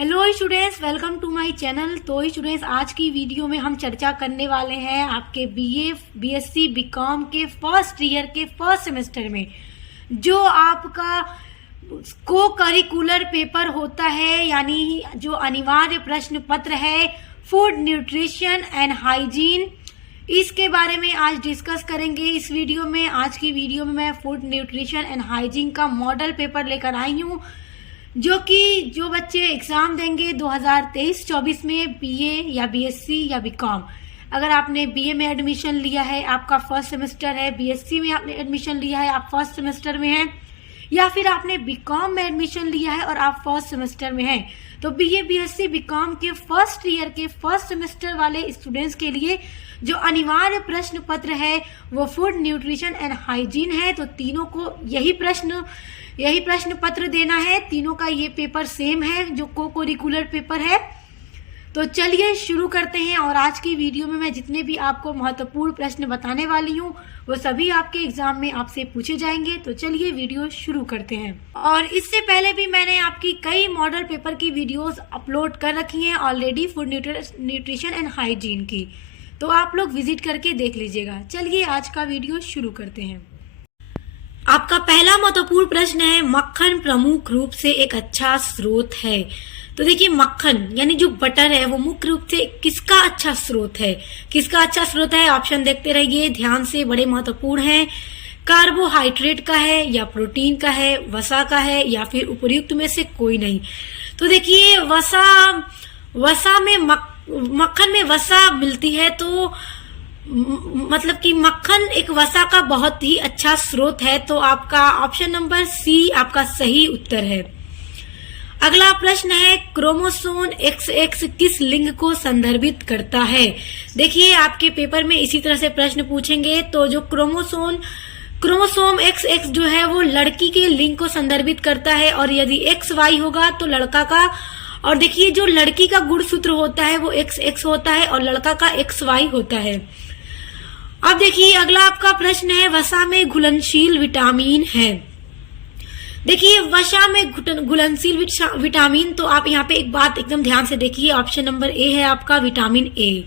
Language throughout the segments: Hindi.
Hello students, welcome to my channel. तो स्टूडेंट्स, आज की वीडियो में हम चर्चा करने वाले हैं आपके बीए, बीएससी, बीकॉम के फर्स्ट ईयर के फर्स्ट सेमेस्टर में जो आपका को करिकुलर पेपर होता है, यानी जो अनिवार्य प्रश्न पत्र है फूड न्यूट्रिशन एंड हाइजीन, इसके बारे में आज डिस्कस करेंगे इस वीडियो में। आज की वीडियो में मैं फूड न्यूट्रिशन एंड हाइजीन का मॉडल पेपर लेकर आई हूँ, जो बच्चे एग्जाम देंगे 2023-24 में बीए या बीएससी या बीकॉम। अगर आपने बीए में एडमिशन लिया है, आपका फर्स्ट सेमेस्टर है, बीएससी में आपने एडमिशन लिया है, आप फर्स्ट सेमेस्टर में हैं, या फिर आपने बीकॉम में एडमिशन लिया है और आप फर्स्ट सेमेस्टर में हैं, तो बीए, बीएससी, बीकॉम के फर्स्ट ईयर के फर्स्ट सेमेस्टर वाले स्टूडेंट्स के लिए जो अनिवार्य प्रश्न पत्र है वो फूड न्यूट्रिशन एंड हाइजीन है। तो तीनों को यही प्रश्न पत्र देना है। तीनों का ये पेपर सेम है जो को करिकुलर पेपर है। तो चलिए शुरू करते हैं। और आज की वीडियो में मैं जितने भी आपको महत्वपूर्ण प्रश्न बताने वाली हूँ वो सभी आपके एग्जाम में आपसे पूछे जाएंगे। तो चलिए वीडियो शुरू करते हैं। और इससे पहले भी मैंने आपकी कई मॉडल पेपर की वीडियोस अपलोड कर रखी हैं already, food nutrition and hygiene की, तो आप लोग विजिट करके देख लीजिएगा। चलिए आज का वीडियो शुरू करते हैं। आपका पहला महत्वपूर्ण प्रश्न है, मक्खन प्रमुख रूप से एक अच्छा स्रोत है। तो देखिए, मक्खन यानी जो बटर है वो मुख्य रूप से किसका अच्छा स्रोत है? किसका अच्छा स्रोत है? ऑप्शन देखते रहिए ध्यान से, बड़े महत्वपूर्ण हैं। कार्बोहाइड्रेट का है या प्रोटीन का है, वसा का है या फिर उपर्युक्त में से कोई नहीं। तो देखिए, वसा में मक्खन में वसा मिलती है, तो मतलब कि मक्खन एक वसा का बहुत ही अच्छा स्रोत है। तो आपका ऑप्शन नंबर सी आपका सही उत्तर है। अगला प्रश्न है, क्रोमोसोम XX किस लिंग को संदर्भित करता है? देखिए, आपके पेपर में इसी तरह से प्रश्न पूछेंगे। तो जो क्रोमोसोम XX जो है वो लड़की के लिंग को संदर्भित करता है, और यदि XY होगा तो लड़का का। और देखिए, जो लड़की का गुणसूत्र होता है वो XX होता है और लड़का का XY होता है। अब देखिए, अगला आपका प्रश्न है, वसा में घुलनशील विटामिन है। देखिए, वसा में घुलनशील विटामिन, तो आप यहाँ पे एक बात एकदम ध्यान से देखिए। ऑप्शन नंबर ए है आपका vitamin A,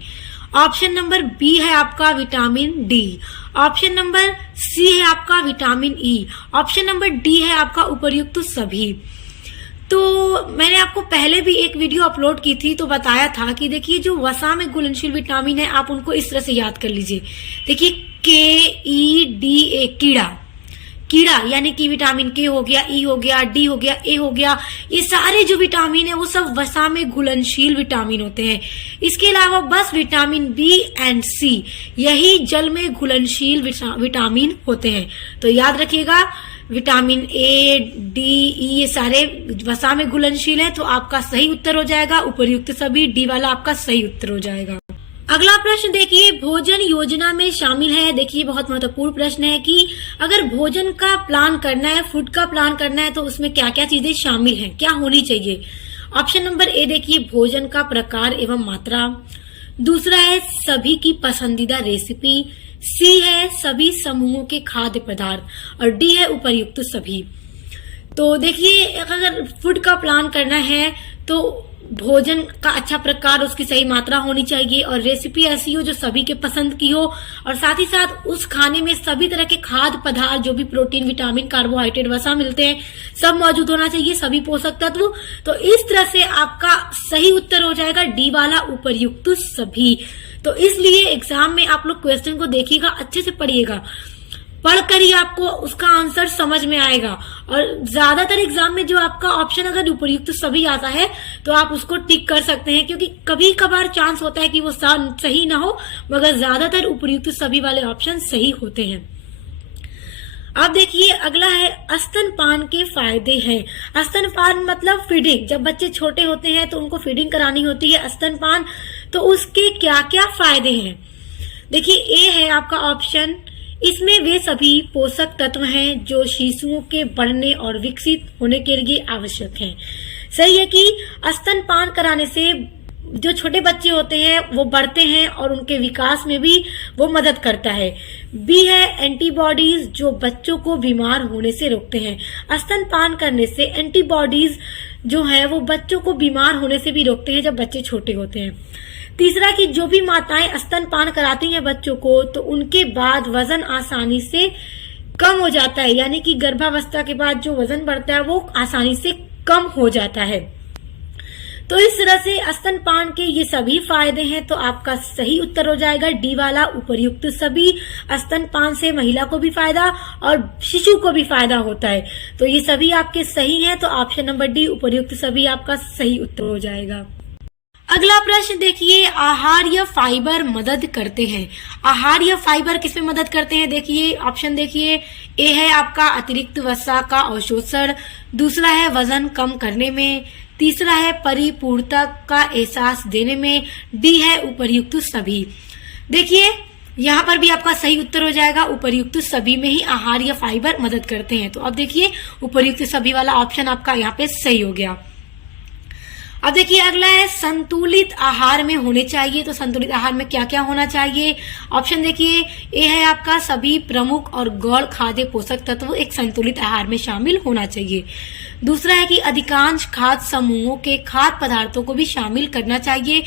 option number B है आपका vitamin D, option number C है आपका vitamin E, option number D है आपका उपर्युक्त सभी। तो मैंने आपको पहले भी एक वीडियो अपलोड की थी तो बताया था कि देखिए, जो वसा में घुलनशील विटामिन है आप उनको इस तरह से याद कर लीजिए। देखिए, KEDA, कीड़ा यानी कि विटामिन के हो गया, ई हो गया, डी हो गया, ए हो गया, ये सारे जो विटामिन है वो सब वसा में घुलनशील विटामिन होते हैं। इसके अलावा बस विटामिन बी एंड सी यही जल में घुलनशील विटामिन होते हैं। तो याद रखिएगा, विटामिन ए, डी, ई ये सारे वसा में घुलनशील है। तो आपका सही उत्तर हो जाएगा उपर्युक्त सभी, डी वाला आपका सही उत्तर हो जाएगा। अगला प्रश्न देखिए, भोजन योजना में शामिल है। देखिए, बहुत महत्वपूर्ण प्रश्न है कि अगर भोजन का प्लान करना है, फूड का प्लान करना है, तो उसमें क्या क्या चीजें शामिल हैं, क्या होनी चाहिए? ऑप्शन नंबर ए देखिए, भोजन का प्रकार एवं मात्रा। दूसरा है सभी की पसंदीदा रेसिपी। सी है सभी समूहों के खाद्य पदार्थ, और डी है उपर्युक्त सभी। तो देखिए, अगर फूड का प्लान करना है तो भोजन का अच्छा प्रकार, उसकी सही मात्रा होनी चाहिए, और रेसिपी ऐसी हो जो सभी के पसंद की हो, और साथ ही साथ उस खाने में सभी तरह के खाद्य पदार्थ जो भी प्रोटीन, विटामिन, कार्बोहाइड्रेट, वसा मिलते हैं सब मौजूद होना चाहिए, सभी पोषक तत्व। तो इस तरह से आपका सही उत्तर हो जाएगा डी वाला उपर्युक्त सभी। तो इसलिए एग्जाम में आप लोग क्वेश्चन को देखिएगा, अच्छे से पढ़िएगा, पढ़कर ही आपको उसका आंसर समझ में आएगा। और ज्यादातर एग्जाम में जो आपका ऑप्शन अगर उपर्युक्त सभी आता है तो आप उसको टिक कर सकते हैं, क्योंकि कभी कभार चांस होता है कि वो सही ना हो, मगर ज्यादातर उपर्युक्त सभी वाले ऑप्शन सही होते हैं। अब देखिए, अगला है स्तनपान के फायदे हैं। स्तनपान मतलब फीडिंग, जब बच्चे छोटे होते हैं तो उनको फीडिंग करानी होती है, स्तनपान, तो उसके क्या क्या फायदे हैं? देखिए, ए है आपका ऑप्शन, इसमें वे सभी पोषक तत्व हैं जो शिशुओं के बढ़ने और विकसित होने के लिए आवश्यक हैं। सही है कि स्तनपान कराने से जो छोटे बच्चे होते हैं वो बढ़ते हैं और उनके विकास में भी वो मदद करता है। बी है एंटीबॉडीज, जो बच्चों को बीमार होने से रोकते हैं। स्तनपान करने से एंटीबॉडीज जो है वो बच्चों को बीमार होने से भी रोकते हैं जब बच्चे छोटे होते हैं। तीसरा कि जो भी माताएं स्तनपान कराती हैं बच्चों को, तो उनके बाद वजन आसानी से कम हो जाता है, यानी कि गर्भावस्था के बाद जो वजन बढ़ता है वो आसानी से कम हो जाता है। तो इस तरह से स्तनपान के ये सभी फायदे हैं। तो आपका सही उत्तर हो जाएगा डी वाला, उपर्युक्त सभी। स्तनपान से महिला को भी फायदा और शिशु को भी फायदा होता है। तो ये सभी आपके सही हैं। तो ऑप्शन नंबर डी, उपर्युक्त सभी, आपका सही उत्तर हो जाएगा। अगला प्रश्न देखिए, आहार या फाइबर मदद करते हैं। आहार या फाइबर किसमें मदद करते हैं? देखिए ऑप्शन देखिए, ए है आपका अतिरिक्त वसा का अवशोषण, दूसरा है वजन कम करने में, तीसरा है परिपूर्णता का एहसास देने में, डी है उपर्युक्त सभी। देखिए यहाँ पर भी आपका सही उत्तर हो जाएगा, उपर्युक्त सभी में ही आहार या फाइबर मदद करते हैं। तो अब देखिए उपर्युक्त सभी वाला ऑप्शन आपका यहाँ पे सही हो गया। अब देखिए अगला है संतुलित आहार में होने चाहिए। तो संतुलित आहार में क्या क्या होना चाहिए? ऑप्शन देखिए, ए है आपका सभी प्रमुख और गौण खाद्य पोषक तत्व एक संतुलित आहार में शामिल होना चाहिए। दूसरा है कि अधिकांश खाद्य समूहों के खाद्य पदार्थों को भी शामिल करना चाहिए।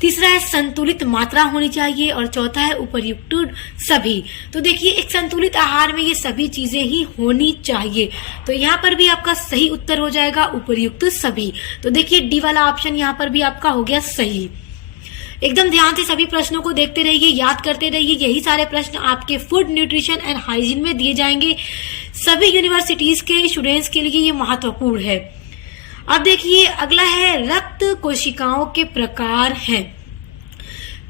तीसरा है संतुलित मात्रा होनी चाहिए और चौथा है उपर्युक्त सभी। तो देखिए एक संतुलित आहार में ये सभी चीजें ही होनी चाहिए। तो यहाँ पर भी आपका सही उत्तर हो जाएगा उपर्युक्त सभी। तो देखिए डी वाला ऑप्शन यहाँ पर भी आपका हो गया सही। एकदम ध्यान से सभी प्रश्नों को देखते रहिए, याद करते रहिए। यही सारे प्रश्न आपके फूड न्यूट्रिशन एंड हाइजीन में दिए जाएंगे। सभी यूनिवर्सिटीज के स्टूडेंट्स के लिए ये महत्वपूर्ण है। अब देखिए अगला है रक्त कोशिकाओं के प्रकार हैं।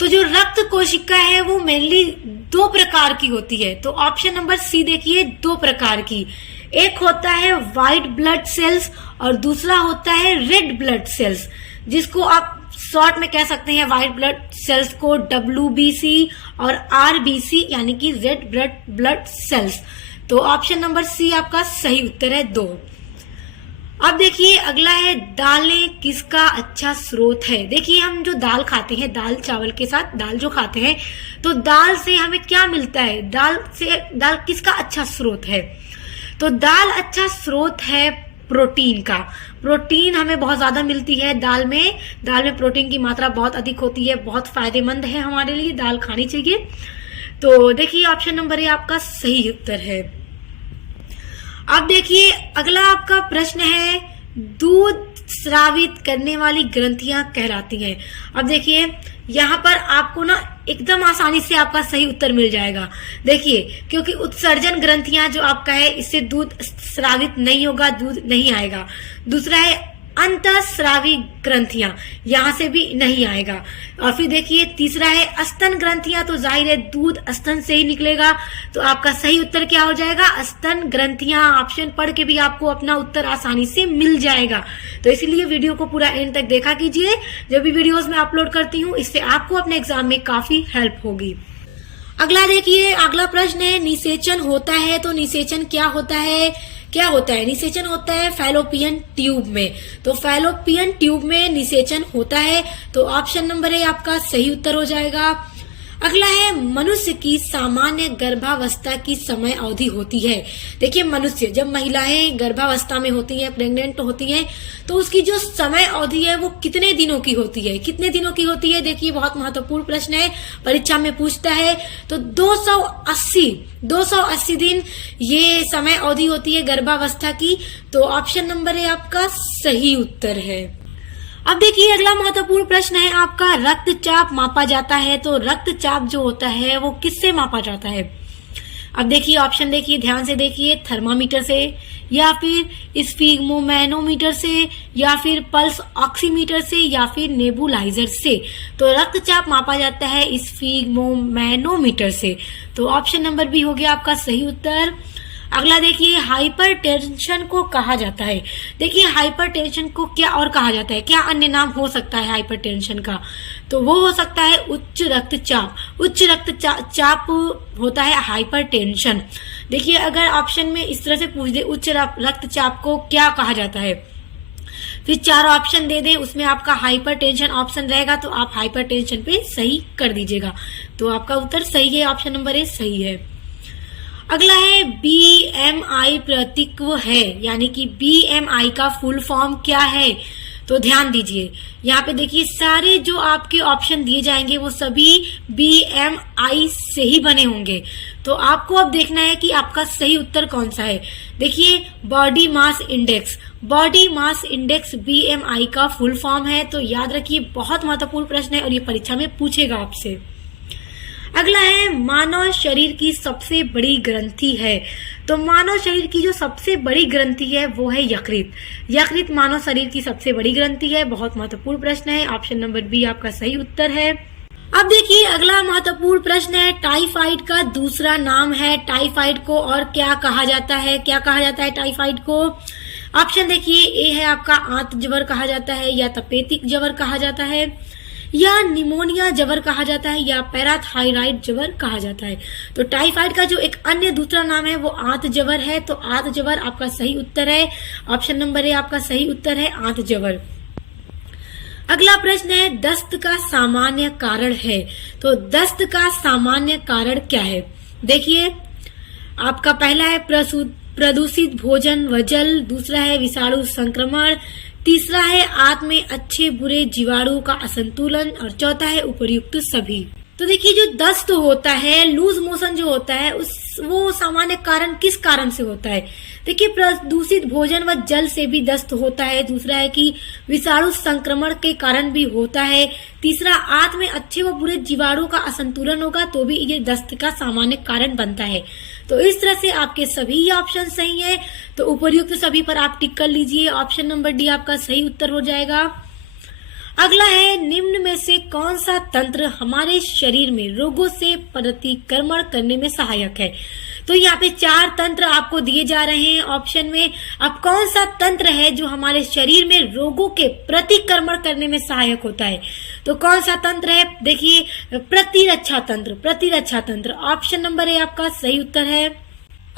तो जो रक्त कोशिका है वो मेनली दो प्रकार की होती है। तो ऑप्शन नंबर सी देखिए, दो प्रकार की। एक होता है व्हाइट ब्लड सेल्स और दूसरा होता है रेड ब्लड सेल्स, जिसको आप शॉर्ट में कह सकते हैं व्हाइट ब्लड सेल्स को WBC और RBC यानी कि रेड ब्लड सेल्स। तो ऑप्शन नंबर सी आपका सही उत्तर है 2। अब देखिए अगला है दालें किसका अच्छा स्रोत है। देखिए हम जो दाल खाते हैं, दाल चावल के साथ दाल जो खाते हैं, तो दाल से हमें क्या मिलता है? दाल किसका अच्छा स्रोत है? तो दाल अच्छा स्रोत है प्रोटीन का। प्रोटीन हमें बहुत ज्यादा मिलती है दाल में प्रोटीन की मात्रा बहुत अधिक होती है, बहुत फायदेमंद है हमारे लिए, दाल खानी चाहिए। तो देखिए ऑप्शन नंबर ए आपका सही उत्तर है। अब देखिए अगला आपका प्रश्न है, दूध स्रावित करने वाली ग्रंथियां कहलाती हैं। अब देखिए यहाँ पर आपको ना एकदम आसानी से आपका सही उत्तर मिल जाएगा। देखिए क्योंकि उत्सर्जन ग्रंथियां जो आपका है, इससे दूध स्रावित नहीं होगा, दूध नहीं आएगा। दूसरा है अंतःस्रावी ग्रंथियां, यहाँ से भी नहीं आएगा। और फिर देखिए तीसरा है स्तन ग्रंथियां, तो जाहिर है दूध स्तन से ही निकलेगा। तो आपका सही उत्तर क्या हो जाएगा? स्तन ग्रंथियां। ऑप्शन पढ़ के भी आपको अपना उत्तर आसानी से मिल जाएगा। तो इसीलिए वीडियो को पूरा एंड तक देखा कीजिए। जब भी वीडियोस में अपलोड करती हूँ, इससे आपको अपने एग्जाम में काफी हेल्प होगी। अगला देखिए, अगला प्रश्न है निषेचन होता है। तो निषेचन क्या होता है? निषेचन होता है फैलोपियन ट्यूब में। तो फैलोपियन ट्यूब में निषेचन होता है। तो ऑप्शन नंबर ए आपका सही उत्तर हो जाएगा। अगला है मनुष्य की सामान्य गर्भावस्था की समय अवधि होती है। देखिए मनुष्य, जब महिलाएं गर्भावस्था में होती हैं, प्रेग्नेंट होती हैं, तो उसकी जो समय अवधि है वो कितने दिनों की होती है? देखिए बहुत महत्वपूर्ण प्रश्न है, परीक्षा में पूछता है। तो 280 दिन ये समय अवधि होती है गर्भावस्था की। तो ऑप्शन नंबर ए आपका सही उत्तर है। अब देखिए अगला महत्वपूर्ण प्रश्न है आपका, रक्तचाप मापा जाता है। तो रक्तचाप जो होता है वो किससे मापा जाता है? अब देखिए ऑप्शन देखिए, ध्यान से देखिए, थर्मामीटर से, या फिर स्फिग्मोमैनोमीटर से, या फिर पल्स ऑक्सीमीटर से, या फिर नेबुलाइजर से। तो रक्तचाप मापा जाता है स्फिग्मोमैनोमीटर से। तो ऑप्शन नंबर बी हो गया आपका सही उत्तर। अगला देखिए, हाइपरटेंशन को कहा जाता है। देखिए हाइपरटेंशन को क्या और कहा जाता है? क्या अन्य नाम हो सकता है हाइपरटेंशन का? तो वो हो सकता है उच्च रक्तचाप। उच्च रक्तचाप होता है हाइपरटेंशन। देखिए अगर ऑप्शन में इस तरह से पूछ दे उच्च रक्तचाप को क्या कहा जाता है, फिर 4 ऑप्शन दे दे, उसमें आपका हाइपरटेंशन ऑप्शन रहेगा, तो आप हाइपरटेंशन पे सही कर दीजिएगा। तो आपका उत्तर सही है, ऑप्शन नंबर ए सही है। अगला है BMI प्रतीकव है, यानी कि BMI का फुल फॉर्म क्या है? तो ध्यान दीजिए, यहाँ पे देखिए सारे जो आपके ऑप्शन दिए जाएंगे वो सभी BMI से ही बने होंगे। तो आपको अब देखना है कि आपका सही उत्तर कौन सा है। देखिए body mass index, body mass index BMI का फुल फॉर्म है। तो याद रखिए, बहुत महत्वपूर्ण प्रश्न है और ये परीक्षा में पूछेगा आपसे। अगला है मानव शरीर की सबसे बड़ी ग्रंथि है। तो मानव शरीर की जो सबसे बड़ी ग्रंथि है वो है यकृत। यकृत मानव शरीर की सबसे बड़ी ग्रंथि है। बहुत महत्वपूर्ण प्रश्न है। ऑप्शन नंबर बी आपका सही उत्तर है। अब देखिए अगला महत्वपूर्ण प्रश्न है, टाइफाइड का दूसरा नाम है। टाइफाइड को और क्या कहा जाता है? क्या कहा जाता है टाइफाइड को? ऑप्शन देखिए, ए है आपका आंत ज्वर कहा जाता है, या तपेदिक ज्वर कहा जाता है, या निमोनिया ज्वर कहा जाता है, या पैराथायराइड ज्वर कहा जाता है। तो टाइफाइड का जो एक अन्य दूसरा नाम है वो आंत ज्वर है। तो आंत ज्वर आपका सही उत्तर है। ऑप्शन नंबर ए आपका सही उत्तर है, आंत ज्वर। अगला प्रश्न है, दस्त का सामान्य कारण है। तो दस्त का सामान्य कारण क्या है? देखिए आपका पहला है प्रदूषित भोजन व जल, दूसरा है विषाणु संक्रमण, तीसरा है आंत में अच्छे बुरे जीवाणु का असंतुलन, और चौथा है उपर्युक्त सभी। तो देखिए जो दस्त होता है, लूज मोशन जो होता है, वो सामान्य कारण किस कारण से होता है? देखिए प्रदूषित भोजन व जल से भी दस्त होता है, दूसरा है कि विषाणु संक्रमण के कारण भी होता है, तीसरा आंत में अच्छे व बुरे जीवाणु का असंतुलन होगा तो भी ये दस्त का सामान्य कारण बनता है। तो इस तरह से आपके सभी ऑप्शन सही है। तो उपर्युक्त सभी पर आप टिक कर लीजिए। ऑप्शन नंबर डी आपका सही उत्तर हो जाएगा। अगला है, निम्न में से कौन सा तंत्र हमारे शरीर में रोगों से प्रतिक्रमण करने में सहायक है? तो यहाँ पे 4 तंत्र आपको दिए जा रहे हैं ऑप्शन में। अब कौन सा तंत्र है जो हमारे शरीर में रोगों के प्रतिक्रमण करने में सहायक होता है? तो कौन सा तंत्र है? देखिए प्रतिरक्षा तंत्र, प्रतिरक्षा तंत्र। ऑप्शन नंबर ए आपका सही उत्तर है।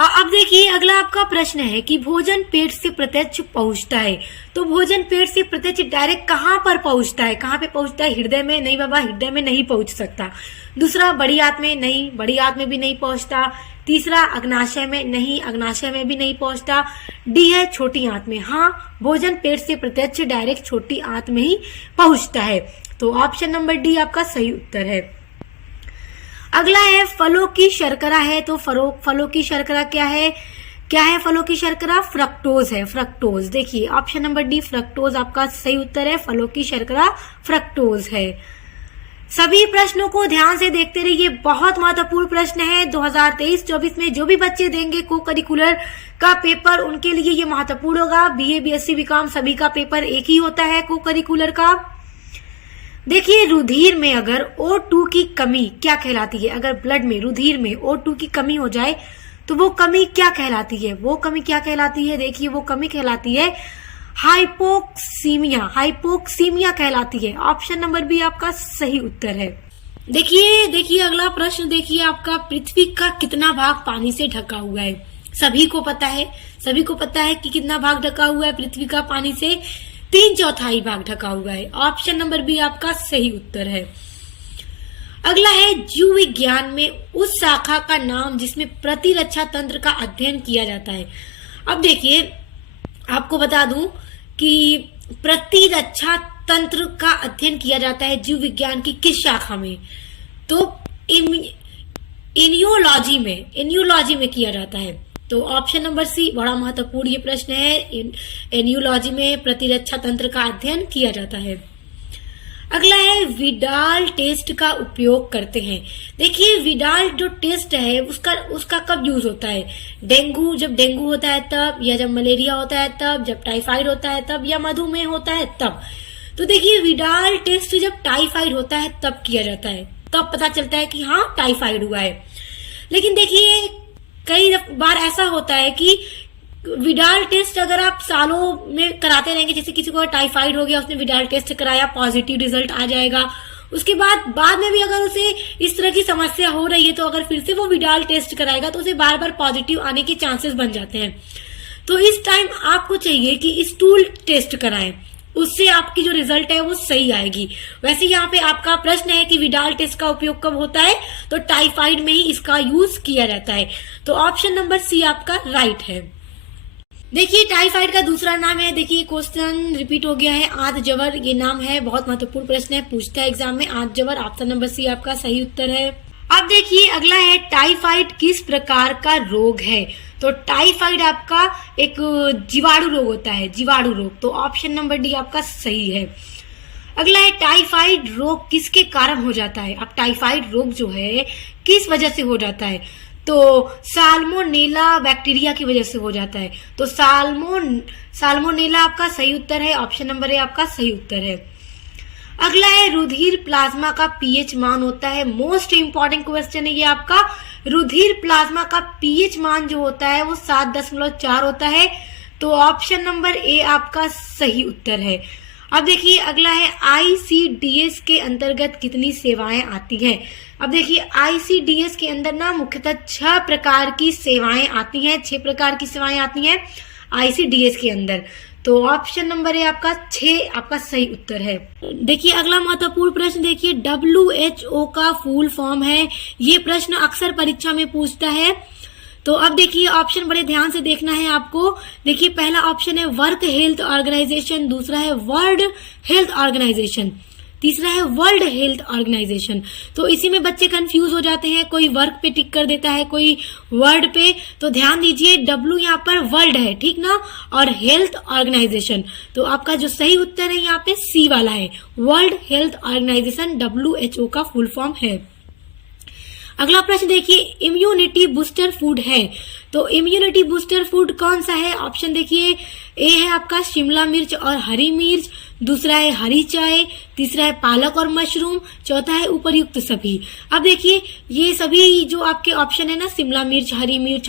अब देखिए अगला आपका प्रश्न है कि भोजन पेट से प्रत्यक्ष पहुंचता है। तो भोजन पेट से प्रत्यक्ष डायरेक्ट कहाँ पर पहुंचता है? कहाँ पे पहुंचता है? हृदय में? नहीं बाबा, हृदय में नहीं पहुंच सकता। दूसरा बड़ी आंत में? नहीं, बड़ी आंत में भी नहीं पहुंचता। तीसरा अग्नाशय में? नहीं, अग्नाशय में भी नहीं पहुंचता। डी है छोटी आंत में। हाँ, भोजन पेट से प्रत्यक्ष डायरेक्ट छोटी आंत में ही पहुंचता है। तो ऑप्शन नंबर डी आपका सही उत्तर है। अगला है, फलों की शर्करा है। तो फलों की शर्करा क्या है? क्या है फलों की शर्करा? फ्रक्टोज है, फ्रक्टोज। देखिए ऑप्शन नंबर डी फ्रक्टोज आपका सही उत्तर है। फलों की शर्करा फ्रक्टोज है। सभी प्रश्नों को ध्यान से देखते रहिए, बहुत महत्वपूर्ण प्रश्न है। 2023-24 में जो भी बच्चे देंगे को करिकुलर का पेपर, उनके लिए ये महत्वपूर्ण होगा। BA BSc BCom सभी का पेपर एक ही होता है को करिकुलर का। देखिए रुधिर में अगर O2 की कमी क्या कहलाती है? अगर ब्लड में, रुधिर में O2 की कमी हो जाए तो वो कमी क्या कहलाती है? वो कमी क्या कहलाती है? देखिए वो कमी कहलाती है हाइपोक्सीमिया, हाइपोक्सीमिया कहलाती है। ऑप्शन नंबर बी आपका सही उत्तर है। देखिए अगला प्रश्न देखिए आपका, पृथ्वी का कितना भाग पानी से ढका हुआ है? सभी को पता है कि कितना भाग ढका हुआ है पृथ्वी का पानी से? 3/4 भाग ढका हुआ है। ऑप्शन नंबर बी आपका सही उत्तर है। अगला है, जीव विज्ञान में उस शाखा का नाम जिसमें प्रतिरक्षा तंत्र का अध्ययन किया जाता है। अब देखिए आपको बता दूं कि प्रतिरक्षा तंत्र का अध्ययन किया जाता है जीव विज्ञान की किस शाखा में? तो इम्यूनोलॉजी में किया जाता है। तो ऑप्शन नंबर सी बड़ा महत्वपूर्ण ये प्रश्न है। इम्यूनोलॉजी में प्रतिरक्षा तंत्र का अध्ययन किया जाता है। अगला है, विडाल टेस्ट का उपयोग करते हैं। देखिए विडाल जो टेस्ट है उसका कब यूज होता है? जब डेंगू होता है तब, या जब मलेरिया होता है तब, जब टाइफाइड होता है तब, या मधुमेह होता है तब। तो देखिए विडाल टेस्ट जब टाइफाइड होता है तब किया जाता है, तब पता चलता है कि हाँ टाइफाइड हुआ है। लेकिन देखिए कई बार ऐसा होता है कि विडाल टेस्ट अगर आप सालों में कराते रहेंगे, जैसे किसी को टाइफाइड हो गया, उसने विडाल टेस्ट कराया, पॉजिटिव रिजल्ट आ जाएगा, उसके बाद में भी अगर उसे इस तरह की समस्या हो रही है तो अगर फिर से वो विडाल टेस्ट कराएगा तो उसे बार बार पॉजिटिव आने के चांसेस बन जाते हैं। तो इस टाइम आपको चाहिए कि स्टूल टेस्ट कराएं। उससे आपकी जो रिजल्ट है वो सही आएगी। वैसे यहाँ पे आपका प्रश्न है कि विडाल टेस्ट का उपयोग कब होता है, तो टाइफाइड में ही इसका यूज किया जाता है। तो ऑप्शन नंबर सी आपका राइट है। देखिए टाइफाइड का दूसरा नाम है, देखिए क्वेश्चन रिपीट हो गया है, आंत जवर ये नाम है, बहुत महत्वपूर्ण प्रश्न है, पूछता है एग्जाम में, आंत जवर। ऑप्शन नंबर सी आपका सही उत्तर है। अब देखिए अगला है, टाइफाइड किस प्रकार का रोग है। तो टाइफाइड आपका एक जीवाणु रोग होता है, जीवाणु रोग। तो ऑप्शन नंबर डी आपका सही है। अगला है, टाइफाइड रोग किसके कारण हो जाता है। अब टाइफाइड रोग जो है किस वजह से हो जाता है, तो साल्मोनेला बैक्टीरिया की वजह से हो जाता है। तो साल्मोनेला आपका सही उत्तर है, ऑप्शन नंबर ए आपका सही उत्तर है। अगला है, रुधिर प्लाज्मा का पीएच मान होता है, मोस्ट इंपॉर्टेंट क्वेश्चन है ये आपका। रुधिर प्लाज्मा का पीएच मान जो होता है वो 7.4 होता है। तो ऑप्शन नंबर ए आपका सही उत्तर है। अब देखिए अगला है, आईसीडीएस के अंतर्गत कितनी सेवाएं आती हैं। अब देखिए आईसीडीएस के अंदर ना मुख्यतः 6 प्रकार की सेवाएं आती हैं, 6 प्रकार की सेवाएं आती हैं आईसीडीएस के अंदर। तो ऑप्शन नंबर है आपका 6 आपका सही उत्तर है। देखिए अगला महत्वपूर्ण प्रश्न, देखिए WHO का फुल फॉर्म है, ये प्रश्न अक्सर परीक्षा में पूछता है। तो अब देखिए ऑप्शन बड़े ध्यान से देखना है आपको। देखिए पहला ऑप्शन है वर्क हेल्थ ऑर्गेनाइजेशन, दूसरा है वर्ल्ड हेल्थ ऑर्गेनाइजेशन, तीसरा है वर्ल्ड हेल्थ ऑर्गेनाइजेशन। तो इसी में बच्चे कंफ्यूज हो जाते हैं, कोई वर्क पे टिक कर देता है, कोई वर्ड पे। तो ध्यान दीजिए W यहाँ पर वर्ल्ड है, ठीक ना, और हेल्थ ऑर्गेनाइजेशन। तो आपका जो सही उत्तर है यहाँ पे सी वाला है, वर्ल्ड हेल्थ ऑर्गेनाइजेशन WHO का फुल फॉर्म है। अगला प्रश्न देखिए, इम्यूनिटी बूस्टर फूड है, तो इम्यूनिटी बूस्टर फूड कौन सा है। ऑप्शन देखिए, ए है आपका शिमला मिर्च और हरी मिर्च, दूसरा है हरी चाय, तीसरा है पालक और मशरूम, चौथा है उपर्युक्त सभी। अब देखिए ये सभी जो आपके ऑप्शन है ना, शिमला मिर्च,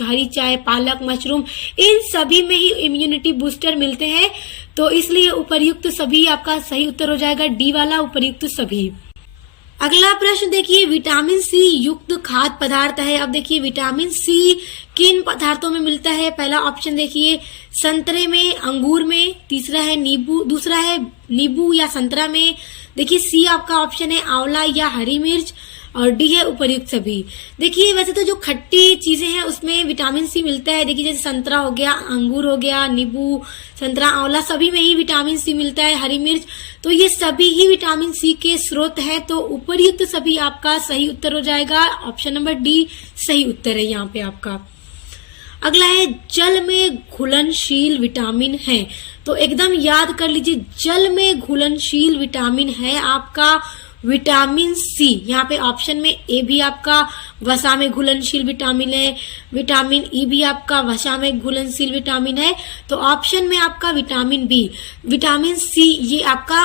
हरी चाय, पालक, मशरूम, इन सभी में ही इम्यूनिटी बूस्टर मिलते हैं। तो इसलिए उपर्युक्त सभी आपका सही उत्तर हो जाएगा, डी वाला उपर्युक्त सभी। अगला प्रश्न देखिए, विटामिन सी युक्त खाद्य पदार्थ है। अब देखिए विटामिन सी किन पदार्थों में मिलता है। पहला ऑप्शन देखिए संतरे में, अंगूर में, तीसरा है नींबू, दूसरा है नींबू या संतरा में। देखिए सी आपका ऑप्शन है आंवला या हरी मिर्च, और डी है उपर्युक्त सभी। देखिए वैसे तो जो खट्टी चीजें हैं उसमें विटामिन सी मिलता है, देखिए जैसे संतरा हो गया, अंगूर हो गया, नींबू, संतरा, आंवला, सभी में ही विटामिन सी मिलता है, हरी मिर्च, तो ये सभी ही विटामिन सी के स्रोत है। तो उपर्युक्त सभी आपका सही उत्तर हो जाएगा, ऑप्शन नंबर डी सही उत्तर है यहाँ पे आपका। अगला है, जल में घुलनशील विटामिन है, तो एकदम याद कर लीजिए, जल में घुलनशील विटामिन है आपका विटामिन सी। यहाँ पे ऑप्शन में ए भी आपका वसा में घुलनशील विटामिन है, विटामिन ई भी आपका वसा में घुलनशील विटामिन है। तो ऑप्शन में आपका विटामिन बी, विटामिन सी ये आपका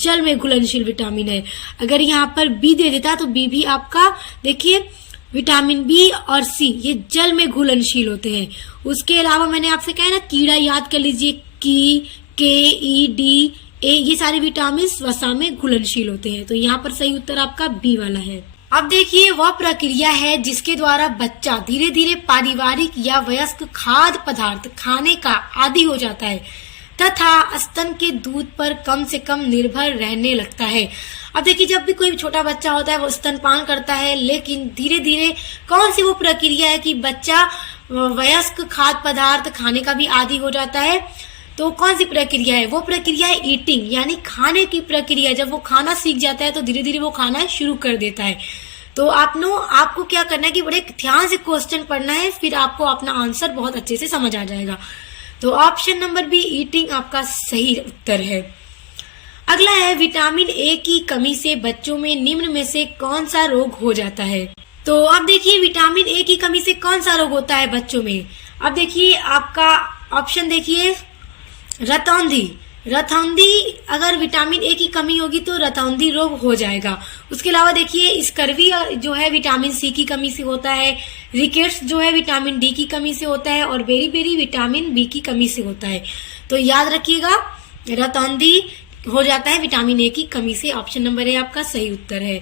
जल में घुलनशील विटामिन है। अगर यहाँ पर बी दे देता तो बी भी आपका, देखिए विटामिन बी और सी ये जल में घुलनशील होते हैं। उसके अलावा मैंने आपसे कहा ना, कीड़ा याद कर लीजिए, KE, D, ए, ये सारे विटामिन वसा में घुलनशील होते हैं। तो यहाँ पर सही उत्तर आपका बी वाला है। अब देखिए वह प्रक्रिया है जिसके द्वारा बच्चा धीरे धीरे पारिवारिक या वयस्क खाद्य पदार्थ खाने का आदी हो जाता है तथा स्तन के दूध पर कम से कम निर्भर रहने लगता है। अब देखिए जब भी कोई छोटा बच्चा होता है वो स्तनपान करता है, लेकिन धीरे धीरे कौन सी वो प्रक्रिया है कि बच्चा वयस्क खाद्य पदार्थ खाने का भी आदी हो जाता है। तो कौन सी प्रक्रिया है, वो प्रक्रिया है ईटिंग, यानी खाने की प्रक्रिया। जब वो खाना सीख जाता है तो धीरे धीरे वो खाना शुरू कर देता है। तो आपको क्या करना है कि बड़े ध्यान से क्वेश्चन पढ़ना है, फिर आपको अपना आंसर बहुत अच्छे से समझ आ जाएगा। तो ऑप्शन नंबर बी ईटिंग आपका सही उत्तर है। अगला है, विटामिन ए की कमी से बच्चों में निम्न में से कौन सा रोग हो जाता है। तो अब देखिए विटामिन ए की कमी से कौन सा रोग होता है बच्चों में। अब देखिए आपका ऑप्शन देखिए रतौंधी, अगर विटामिन ए की कमी होगी तो रतौंधी रोग हो जाएगा। उसके अलावा देखिए स्कर्वी जो है विटामिन सी की कमी से होता है, रिकेट्स जो है विटामिन डी की कमी से होता है, और बेरी विटामिन बी की कमी से होता है। तो याद रखिएगा रतौंधी हो जाता है विटामिन ए की कमी से, ऑप्शन नंबर ए आपका सही उत्तर है।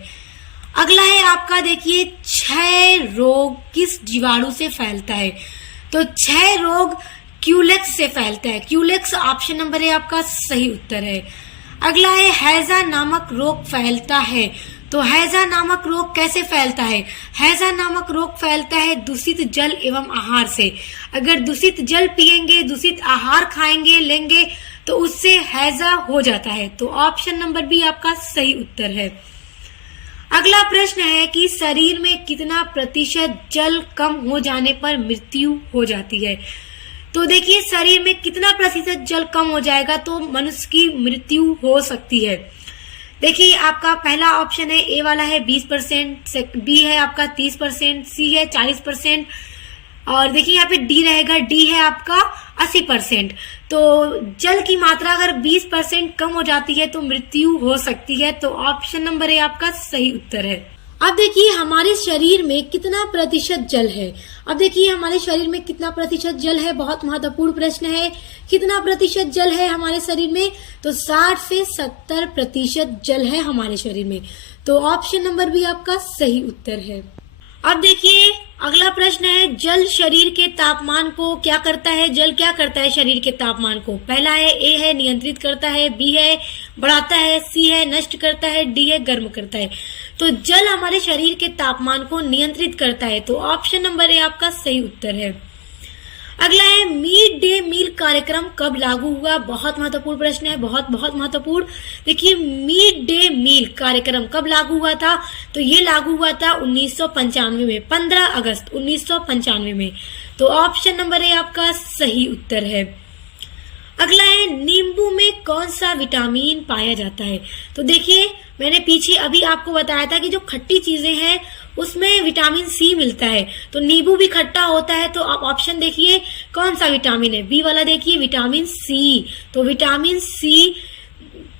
अगला है आपका देखिए क्षय रोग किस जीवाणु से फैलता है। तो क्षय रोग क्यूलेक्स से फैलता है। क्यूलेक्स ऑप्शन नंबर है आपका सही उत्तर है। अगला है हैजा नामक रोग फैलता है। तो हैजा नामक रोग कैसे फैलता है? हैजा नामक रोग फैलता है दूषित जल एवं आहार से। अगर दूषित जल पिएंगे, दूषित आहार खाएंगे, लेंगे तो उससे हैजा हो जाता है। तो ऑप्शन नंबर बी आपका सही उत्तर है। अगला प्रश्न है कि शरीर में कितना प्रतिशत जल कम हो जाने पर मृत्यु हो जाती है? तो देखिए शरीर में कितना प्रतिशत जल कम हो जाएगा तो मनुष्य की मृत्यु हो सकती है। देखिए आपका पहला ऑप्शन है ए वाला है 20%, बी है आपका 30%, सी है 40% और देखिए यहाँ पे डी रहेगा, डी है आपका 80%। तो जल की मात्रा अगर 20% कम हो जाती है तो मृत्यु हो सकती है। तो ऑप्शन नंबर ए आपका सही उत्तर है। अब देखिए हमारे शरीर में कितना प्रतिशत जल है। अब देखिए हमारे शरीर में कितना प्रतिशत जल है, बहुत महत्वपूर्ण प्रश्न है। कितना प्रतिशत जल है हमारे शरीर में? तो 60 से 70% जल है हमारे शरीर में। तो ऑप्शन नंबर बी आपका सही उत्तर है। अब देखिए अगला प्रश्न है जल शरीर के तापमान को क्या करता है? जल क्या करता है शरीर के तापमान को? पहला है ए है नियंत्रित करता है, बी है बढ़ाता है, सी है नष्ट करता है, डी है गर्म करता है। तो जल हमारे शरीर के तापमान को नियंत्रित करता है। तो ऑप्शन नंबर ए आपका सही उत्तर है। अगला है मिड डे मील कार्यक्रम कब लागू हुआ? बहुत महत्वपूर्ण प्रश्न है, बहुत महत्वपूर्ण। देखिए मिड डे मील कार्यक्रम कब लागू हुआ था? तो ये लागू हुआ था 1995 में, 15 अगस्त 1995 में। तो ऑप्शन नंबर ए आपका सही उत्तर है। अगला है नींबू में कौन सा विटामिन पाया जाता है? तो देखिए मैंने पीछे अभी आपको बताया था कि जो खट्टी चीजें हैं उसमें विटामिन सी मिलता है। तो नींबू भी खट्टा होता है। तो आप ऑप्शन देखिए कौन सा विटामिन है, बी वाला देखिए विटामिन सी। तो विटामिन सी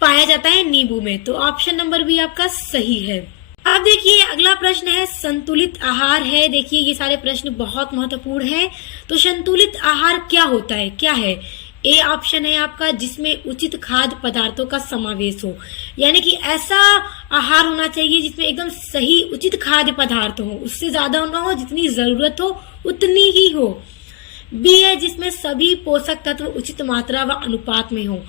पाया जाता है नींबू में। तो ऑप्शन नंबर बी आपका सही है। अब देखिए अगला प्रश्न है संतुलित आहार है। देखिए ये सारे प्रश्न बहुत महत्वपूर्ण हैं। तो संतुलित आहार क्या होता है, क्या है? ए ऑप्शन है आपका जिसमें उचित खाद्य पदार्थों का समावेश हो, यानी कि ऐसा आहार होना चाहिए जिसमें एकदम सही उचित खाद्य पदार्थ हो, उससे ज्यादा ना हो, जितनी जरूरत हो उतनी ही हो। बी है जिसमें सभी पोषक तत्व उचित मात्रा व अनुपात में हो,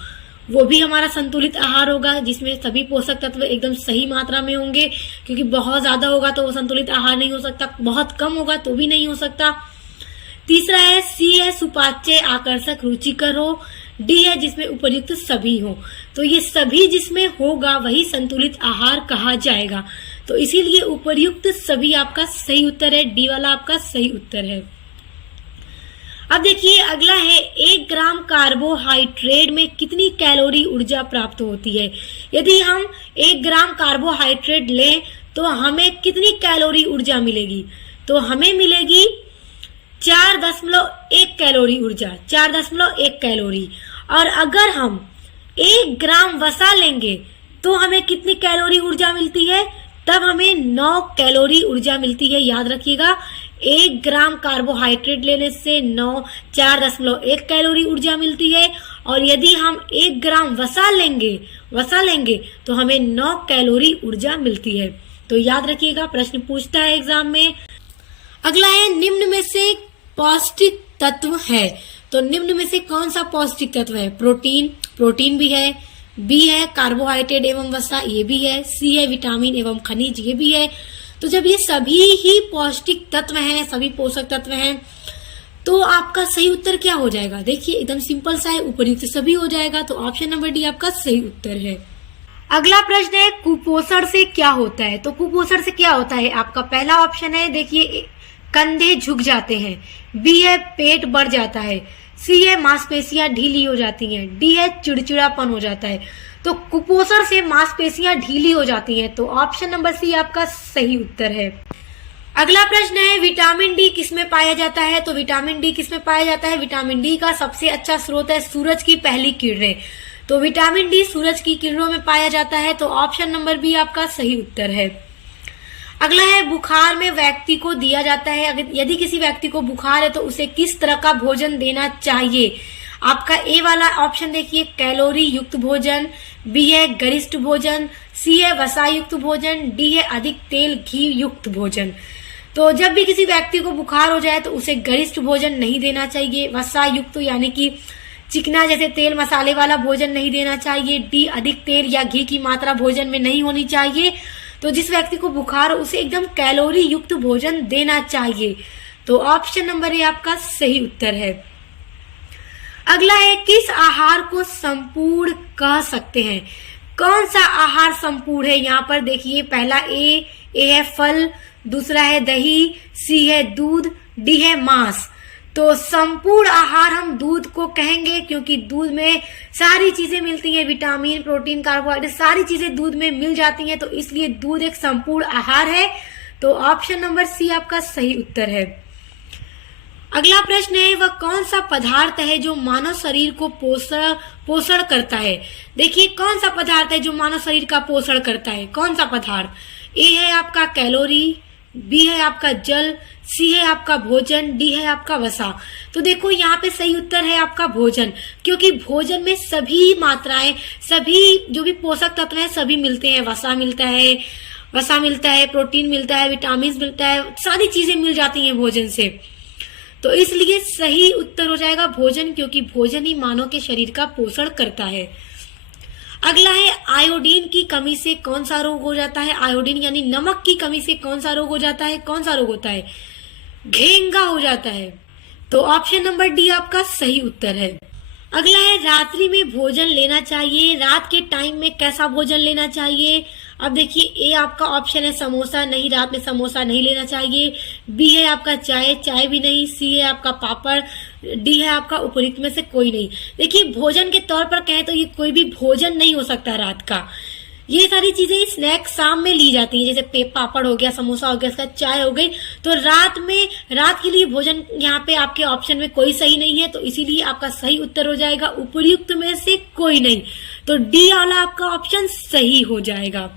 वो भी हमारा संतुलित आहार होगा जिसमें सभी पोषक तत्व एकदम सही मात्रा में होंगे, क्योंकि बहुत ज्यादा होगा तो वो संतुलित आहार नहीं हो सकता, बहुत कम होगा तो भी नहीं हो सकता। तीसरा है सी है सुपाच्य आकर्षक रुचिकर हो, डी है जिसमें उपर्युक्त सभी हो। तो ये सभी जिसमें होगा वही संतुलित आहार कहा जाएगा। तो इसीलिए उपर्युक्त सभी आपका सही उत्तर है, डी वाला आपका सही उत्तर है। अब देखिए अगला है 1 ग्राम कार्बोहाइड्रेट में कितनी कैलोरी ऊर्जा प्राप्त होती है? यदि हम 1 ग्राम कार्बोहाइड्रेट लें तो हमें कितनी कैलोरी ऊर्जा मिलेगी? तो हमें मिलेगी 4.1 कैलोरी ऊर्जा, 4.1 कैलोरी। और अगर हम 1 ग्राम वसा लेंगे तो हमें कितनी कैलोरी ऊर्जा मिलती है? तब हमें 9 कैलोरी ऊर्जा मिलती है। याद रखिएगा 1 ग्राम कार्बोहाइड्रेट लेने से 4.1 कैलोरी ऊर्जा मिलती है। और यदि हम 1 ग्राम वसा लेंगे तो हमें 9 कैलोरी ऊर्जा मिलती है। तो याद रखिएगा, प्रश्न पूछता है एग्जाम में। अगला है निम्न में से पौष्टिक तत्व है। तो निम्न में से कौन सा पौष्टिक तत्व है? प्रोटीन भी है, बी है कार्बोहाइड्रेट एवं वसा, ये भी है, सी है विटामिन एवं खनिज, ये भी है। तो जब ये सभी ही पौष्टिक तत्व हैं, सभी पोषक तत्व हैं, तो आपका सही उत्तर क्या हो जाएगा? देखिए एकदम सिंपल सा है, उपर्युक्त सभी हो जाएगा। तो ऑप्शन नंबर डी आपका सही उत्तर है। अगला प्रश्न है कुपोषण से क्या होता है? तो कुपोषण से क्या होता है? आपका पहला ऑप्शन है देखिए कंधे झुक जाते हैं, बी है पेट बढ़ जाता है, सी है मांसपेशियां ढीली हो जाती हैं, डी है चिड़चिड़ापन हो जाता है। तो कुपोषण से मांसपेशियां ढीली हो जाती हैं। तो ऑप्शन नंबर सी आपका सही उत्तर है। अगला प्रश्न है विटामिन डी किसमें पाया जाता है? तो विटामिन डी किसमें पाया जाता है? विटामिन डी का सबसे अच्छा स्रोत है सूरज की पहली किरणें। तो विटामिन डी सूरज की किरणों में पाया जाता है। तो ऑप्शन नंबर बी आपका सही उत्तर है। अगला है बुखार में व्यक्ति को दिया जाता है, अगर यदि किसी व्यक्ति को बुखार है तो उसे किस तरह का भोजन देना चाहिए? आपका ए वाला ऑप्शन देखिए कैलोरी युक्त भोजन, बी है गरिष्ठ भोजन, सी है वसा युक्त भोजन, डी है अधिक तेल घी युक्त भोजन। तो जब भी किसी व्यक्ति को बुखार हो जाए तो उसे गरिष्ठ भोजन नहीं देना चाहिए। वसा युक्त यानी कि चिकना जैसे तेल मसाले वाला भोजन नहीं देना चाहिए। डी, अधिक तेल या घी की मात्रा भोजन में नहीं होनी चाहिए। तो जिस व्यक्ति को बुखार हो उसे एकदम कैलोरी युक्त भोजन देना चाहिए। तो ऑप्शन नंबर ए आपका सही उत्तर है। अगला है, किस आहार को संपूर्ण कह सकते हैं? कौन सा आहार संपूर्ण है? यहाँ पर देखिए, पहला ए है फल, दूसरा है दही, सी है दूध, डी है मांस। तो संपूर्ण आहार हम दूध को कहेंगे क्योंकि दूध में सारी चीजें मिलती हैं, विटामिन, प्रोटीन, कार्बोहाइड्रेट सारी चीजें दूध में मिल जाती हैं, तो इसलिए दूध एक संपूर्ण आहार है। तो ऑप्शन नंबर सी आपका सही उत्तर है। अगला प्रश्न है, वह कौन सा पदार्थ है जो मानव शरीर को पोषण करता है? देखिए, कौन सा पदार्थ है जो मानव शरीर का पोषण करता है? कौन सा पदार्थ? ए है आपका कैलोरी, बी है आपका जल, सी है आपका भोजन, डी है आपका वसा। तो देखो, यहाँ पे सही उत्तर है आपका भोजन, क्योंकि भोजन में सभी मात्राएं, सभी जो भी पोषक तत्व हैं सभी मिलते हैं। वसा मिलता है, प्रोटीन मिलता है, विटामिन मिलता है, सारी चीजें मिल जाती हैं भोजन से। तो इसलिए सही उत्तर हो जाएगा भोजन, क्योंकि भोजन ही मानव के शरीर का पोषण करता है। अगला है, आयोडीन की कमी से कौन सा रोग हो जाता है? आयोडीन यानी नमक की कमी से कौन सा रोग हो जाता है? कौन सा रोग होता है? घेंगा हो जाता है। तो ऑप्शन नंबर डी आपका सही उत्तर है। अगला है, रात्रि में भोजन लेना चाहिए, रात के टाइम में कैसा भोजन लेना चाहिए? अब देखिए, ए आपका ऑप्शन है समोसा, नहीं, रात में समोसा नहीं लेना चाहिए। बी है आपका चाय भी नहीं। सी है आपका पापड़, डी है आपका उपयुक्त में से कोई नहीं। देखिए, भोजन के तौर पर कहें तो ये कोई भी भोजन नहीं हो सकता रात का। ये सारी चीजें स्नैक्स शाम में ली जाती हैं, जैसे पापड़ हो गया, समोसा हो गया, इसका चाय हो गई। तो रात के लिए भोजन यहाँ पे आपके ऑप्शन में कोई सही नहीं है, तो इसीलिए आपका सही उत्तर हो जाएगा उपयुक्त में से कोई नहीं। तो डी वाला आपका ऑप्शन सही हो जाएगा।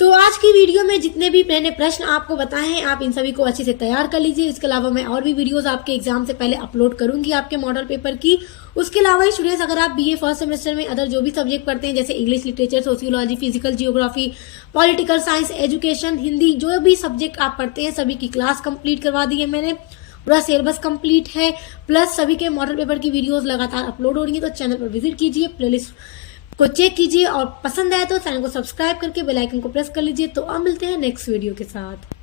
तो आज की वीडियो में जितने भी मैंने प्रश्न आपको बताए हैं, आप इन सभी को अच्छे से तैयार कर लीजिए। इसके अलावा मैं और भी वीडियोस आपके एग्जाम से पहले अपलोड करूंगी आपके मॉडल पेपर की। उसके अलावा स्टूडेंट्स, अगर आप बीए फर्स्ट सेमेस्टर में अदर जो भी सब्जेक्ट पढ़ते हैं, जैसे English, literature, sociology, physical geography, political science, education, Hindi, जो भी सब्जेक्ट आप पढ़ते हैं सभी की क्लास कंप्लीट करवा दी है मैंने। पूरा सिलेबस कंप्लीट है, प्लस सभी के मॉडल पेपर की वीडियोस लगातार अपलोड हो रही है। तो चैनल पर विजिट कीजिए, प्लेलिस्ट को चेक कीजिए और पसंद आए तो चैनल को सब्सक्राइब करके बेल आइकन को प्रेस कर लीजिए। तो अब मिलते हैं नेक्स्ट वीडियो के साथ।